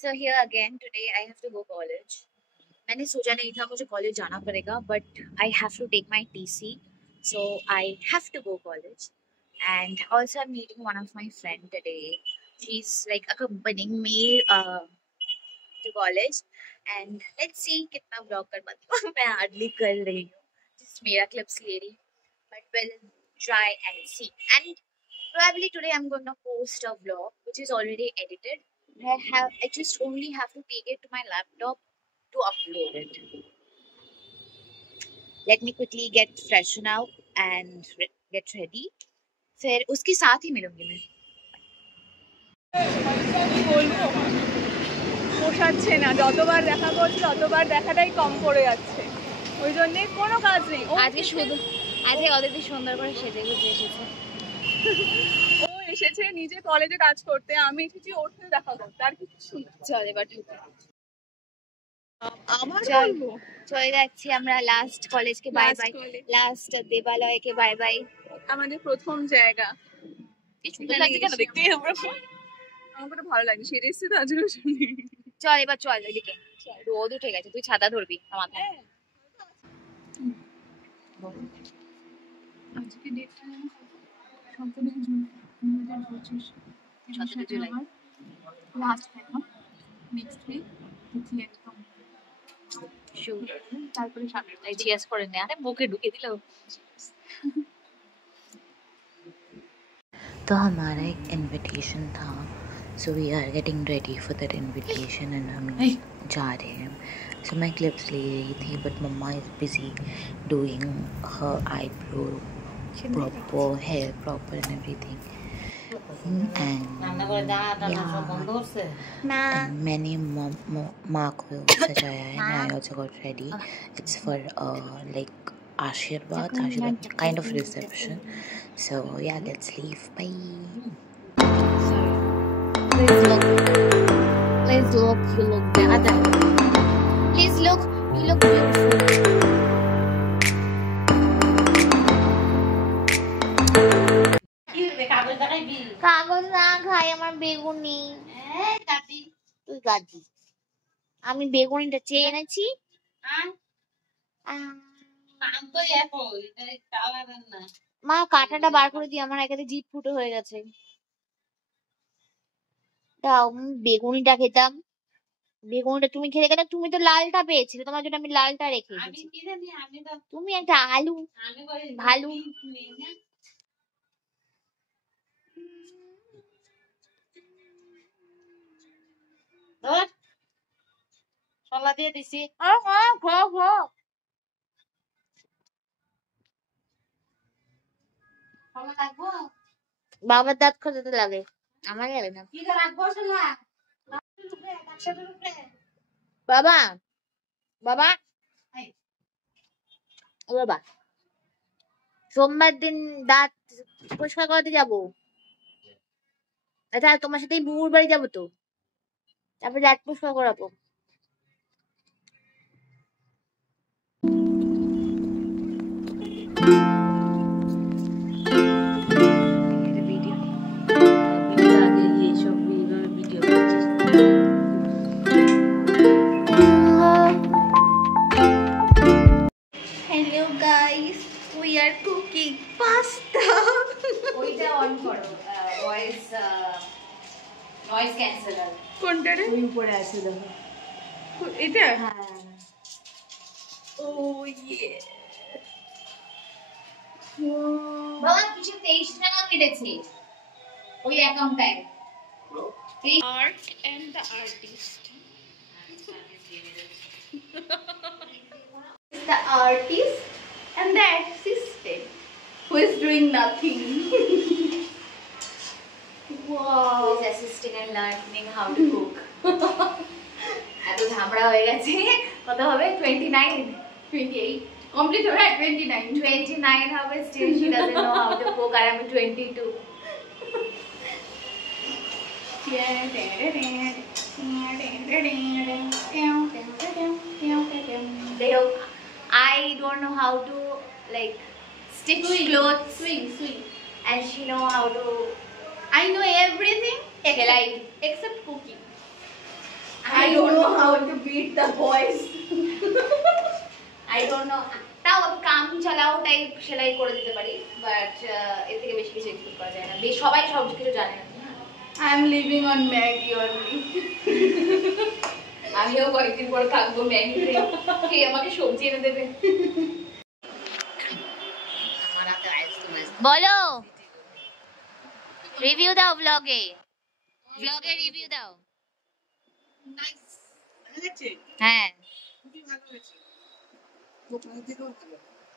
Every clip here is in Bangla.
So here again today I have to go college. मैंने सोचा नहीं था मुझे कॉलेज जाना पड़ेगा but I have to take my TC, so I have to go college. And also I'm meeting one of my friend today. She's like accompanying me to college. And let's see कितना vlog कर पाती हूँ. मैं hardly कर रही हूँ, just मेरा clips ले रही हूँ. But we'll try and see. And probably today I'm going to post a vlog which is already edited. I just only have to take it to my laptop to upload it. Let me quickly get freshen out and get ready. फिर उसके साथ ही मिलूंगी मैं. বলবো পোষাচ্ছে না, যতবার দেখা করছি ততবার দেখাটাই কম পড়ে যাচ্ছে, ওই জন্যে কোনো কাজ নেই। আজকে অদিতি সুন্দর করে সেজে গুজে এসেছে। ও এসেছে নিজে কলেজে কাজ করতে, আমি এসেছি ওর সাথে দেখা করতে, আর কিছু শুনতে। চল এবার আমার চলে যাচ্ছি আমরা লাস্ট কলেজকে বাই বাই, লাস্ট দেবালয়কে বাই বাই। আমাদের প্রথম জায়গা দেখতে আমার ভালো লাগে, সেটা এসছে তো আজকে। চল এবার চল এদিকে, রোদ উঠে গেছে, তুই ছাতা ধরবি মাথায়। আজকে ডেটটা জানো 17 জুলাই, লাস্ট দেখা, নেক্সট উইক একদম তারপরে সামনে জিজ্ঞেস করে নে, আরে বুকে ঢুকে দিল। तो हमारा एक इनविटेशन था, so we are getting ready for that invitation and हम जा रहे हैं। सो मैं क्लिप्स ले रही थी but mama is busy doing her eyebrow proper, hair proper and everything. And मैंने माँ को सजाया है, I also got ready. It's for like Ashirwad kind of reception. So yeah, let's leave. Bye. Please look, you look better. Please look, you look beautiful. কাগজ না খাই, আমার বেগুনি। তুই গাছি, আমি বেগুনিটা চেয়ে এনেছি। মা কাঁটাটা বার করে দিই, আমার একাতে জিভ ফুটো হয়ে গেছে। দাও, বেগুনিটা খেতাম। বেগুনিটা তুমি খেলে কেন? তুমি তো লালটা পেয়েছিলে, তোমার জন্য আমি লালটা রেখে এসেছি। তুমি একটা আলু ভালু। ছলা দিয়ে দিছি। বাবার দাঁত খোঁজাতে লাগে, আমার লাগে না। বাবা বাবা ও বাবা, সোমবার দিন দাঁত পরিষ্কার করতে যাবো। আচ্ছা তোমার সাথে বুবুর বাড়ি যাবো তো, তারপরে দাঁত পরিষ্কার করাবো। Hello guys, we are cooking pasta. ওইটা অন করো, নয়েজ ক্যান্সেলার। কোনটা রে? ওই উপরে আছে দেখো। এটা? হ্যাঁ। ও ইয়ে। বাবা কিছু 23 টাকা কেটেছে ওই অ্যাকাউন্টটায়। Art and the artist. The artist and the assistant who is doing nothing. Wow. Who is assisting and learning how to cook. এত ঝামড়া হয়ে গেছে। কত হবে? 29, 28. Complete হবে 29. 29 হবে, still she doesn't know how to cook আর আমি 22. I don't know how to like stitch clothes. Swing. And she know how to. I know everything except cooking. I don't know how to beat the boys. I don't know. তাও কাম চালাও টাইপ সেলাই করে দিতে পারি, বাট এর থেকে বেশি কিছু এক্সপেক্ট করা যায় না। সবাই সব কিছু জানে না। I am living on Maggi only. আমিও কয়েকদিন পর থাকবো ম্যাগিতে, কে আমাকে সবজি এনে দেবে। বলো, রিভিউ দাও ব্লগে, ব্লগে রিভিউ দাও। হ্যাঁ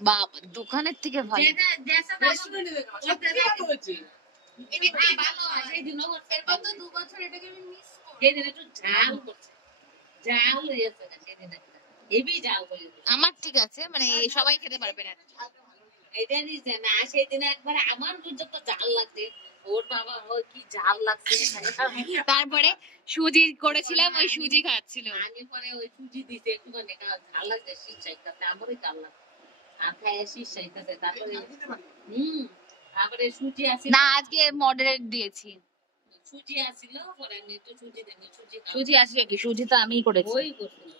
বাবা, দোকানের থেকে ভালো। আমার ঠিক আছে, মানে সবাই খেতে পারবে না। সেদিন একবার আমার যত জাল লাগছে, ওর বাবা ওর কি জাল লাগছে। তারপরে সুজি করেছিলাম, ওই সুজি খাচ্ছিল। আমি পরে ওই সুজি দিতে একটুখানি ঝাল লাগছে, শীত চাইতে আমারই জাল লাগছে, আর খায় শীত চাইতেছে। তারপরে তারপরে সুজি আছে না, আজকে মডারেট দিয়েছি। সুজি আসছিল, পরে আমি একটু সুজি দেব। সুজি আসছে কি? সুজি তো আমিই করেছি। ওই করছিলাম।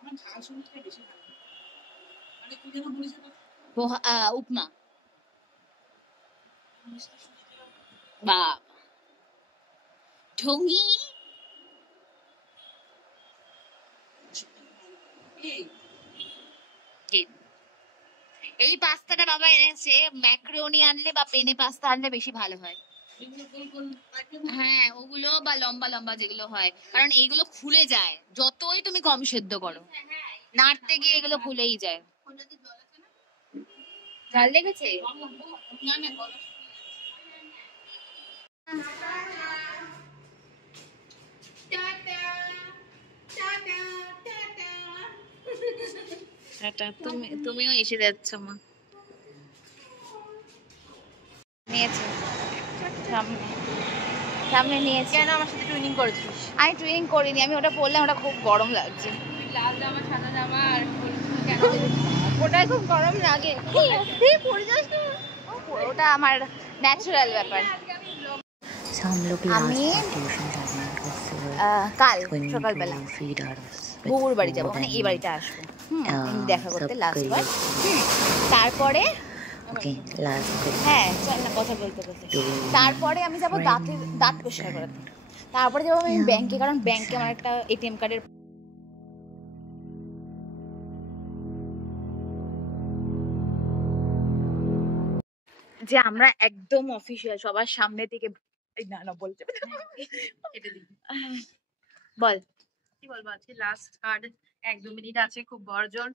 আমার ঝাল সুজিটা বেশি ভালো লাগে। মানে কি যেন বলেছে, উপমা। বাবা ঢঙ্গি। এই পাস্তাটা বাবা এনেছে, ম্যাক্রোনি আনলে বা পেনে পাস্তা আনলে বেশি ভালো হয়। হ্যাঁ, ওগুলো বা লম্বা লম্বা যেগুলো হয়, কারণ এইগুলো খুলে যায় যতই তুমি কম সেদ্ধ করো, নাড়তে গিয়ে এগুলো খুলেই যায়। ঝাল লেগেছে? তুমিও এসে যাচ্ছ মা। নিয়েছে সামনে নিয়েছে। কেন আমার সাথে টুইনিং করেছিস? আমি টুইনিং করিনি, আমি ওটা পরলাম, ওটা খুব গরম লাগছে। লাল জামা সাদা জামা আর ওটাই খুব গরম লাগে। ওটা আমার ন্যাচারাল ব্যাপার। So हम लोग আমি ट्यूशन जाने हैं কাল going সকালবেলা to feed our বুবুর বাড়ি যাবো, মানে এই বাড়িতে আসবো দেখা করতে লাস্ট বার। তারপরে okay last bit হ্যাঁ চল না কথা বলতে বলতে, তারপরে আমি যাবো দাঁত পরিষ্কার করাতে। তারপরে যাবো আমি ব্যাংকে, কারণ ব্যাংকে আমার একটা এটিএম কার্ডের যে আমরা একদম অফিসিয়াল সবার সামনে থেকে। না বলতে বল কি বলবো, আজকে লাস্ট কার্ড, 1-2 মিনিট আছে, খুব বড়জন।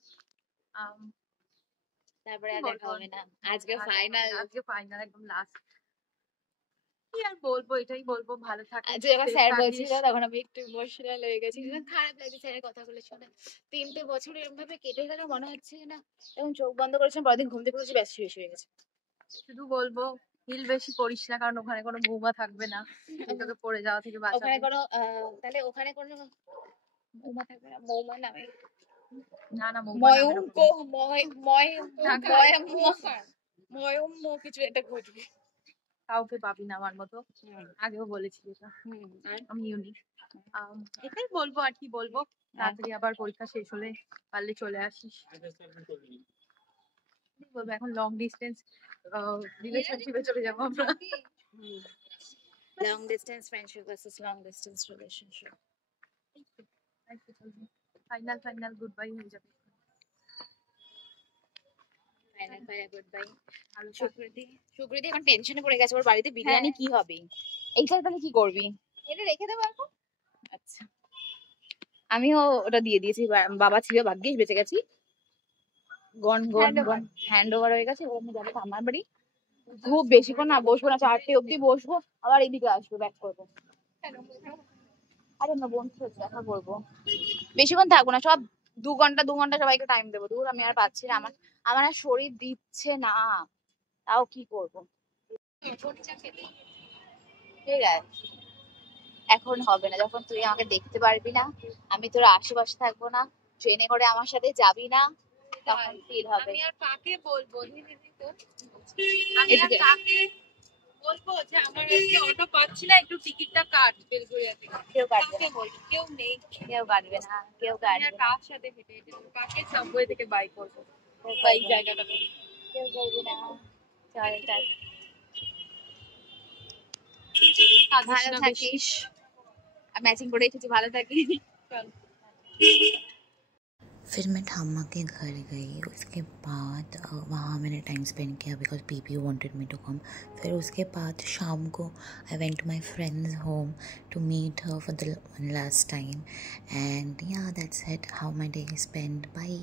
তারপরে আর দেখা হবে না, আজকে ফাইনাল। আজকে ফাইনাল, একদম লাস্ট। কি আর বলবো, এটাই বলবো, ভালো থাকো। আজ যখন স্যার বলছিল তখন আমি একটু ইমোশনাল হয়ে গেছি, খারাপ লাগছে স্যারের কথাগুলো শুনে। 3টে বছর এরকম ভাবে কেটে গেল, মনে হচ্ছে না। এখন চোখ বন্ধ করেছিলাম, পরের দিন ঘুম থেকে উঠেছি, ব্যাস শেষ হয়ে গেছে। শুধু বলবো হিল বেশি পরিস না, কারণ ওখানে কোনো বৌমা থাকবে না, তোকে পড়ে যাওয়া থেকে বাঁচাবে। ওখানে কোনো তাহলে ওখানে কোনো বৌমা থাকবে না, বৌমা নামে না না ময়ঙ্ক ময়ম্ম কিছু একটা ঘটবে। কাউকে পাবি না আমার মতো, আগেও বলেছি এটা, আমি ইউনিক। এটাই বলবো, আর কি বলবো, তাড়াতাড়ি আবার পরীক্ষা শেষ হলে পারলে চলে আসিস। বলবো এখন লং ডিস্টেন্স রিলেশনশিপে চলে যাবো আমরা। Long distance friendship versus long distance relationship. Final good bye হয়ে যাবে। Good bye. সুকৃতি এখন টেনশনে পড়ে গেছে, ওর বাড়িতে বিরিয়ানি কি হবে। এইটা তাহলে কি করবি? এটা রেখে দেবো এখন। আচ্ছা, আমিও ওটা দিয়ে দিয়েছি, বাবা ছিল, ভাগ্যিস বেঁচে গেছি। হ্যান্ড ওভার হয়ে গেছে। ওর যাবো আমার বাড়ি, খুব বেশিক্ষণ না বসবো না, 4টে অব্দি বসবো, আবার এইদিকে আসবো, ব্যাক করবো। আরে না বন্ধু দেখা করবো, বেশিক্ষণ থাকবো না, সব 2 ঘন্টা সবাইকে টাইম দেবো। দূর আমি আর পাচ্ছি না, আমার আর শরীর দিচ্ছে না, তাও কি করবো। ঠিক আছে, এখন হবে না, যখন তুই আমাকে দেখতে পারবি না, আমি তোর আশেপাশে থাকবো না, ট্রেনে করে আমার সাথে যাবি না, তখন ফিল হবে। আমি আর কাকে বলবো, এদিকে। বলবো যে আমার আজকে অটো পাচ্ছি না, একটু টিকিটটা কাট বেলঘরিয়া থেকে। কেউ কাটবে কাউকে না, বলি, কেউ নেই। কেউ কাটবে না, কেউ আমি কাটবে আর না, কার সাথে হেঁটে হেঁটে যাবো? কাকে সাবওয়ে থেকে বাই করবো কেউ বা এই করবে না, জায়গাটাতে? কেউ করবে না। চল চল, কাঁদিস ভালো না বেশি। থাকিস। ম্যাচিং করে এসেছি, ভালো থাকিস। চল। फिर मैं ठाम्मा के घर गई। उसके बाद वहाँ मैंने टाइम स्पेंड किया because people wanted me to come. फिर उसके बाद शाम को I went to my friends home to meet her for the one last time and yeah that's it how my day spend. Bye.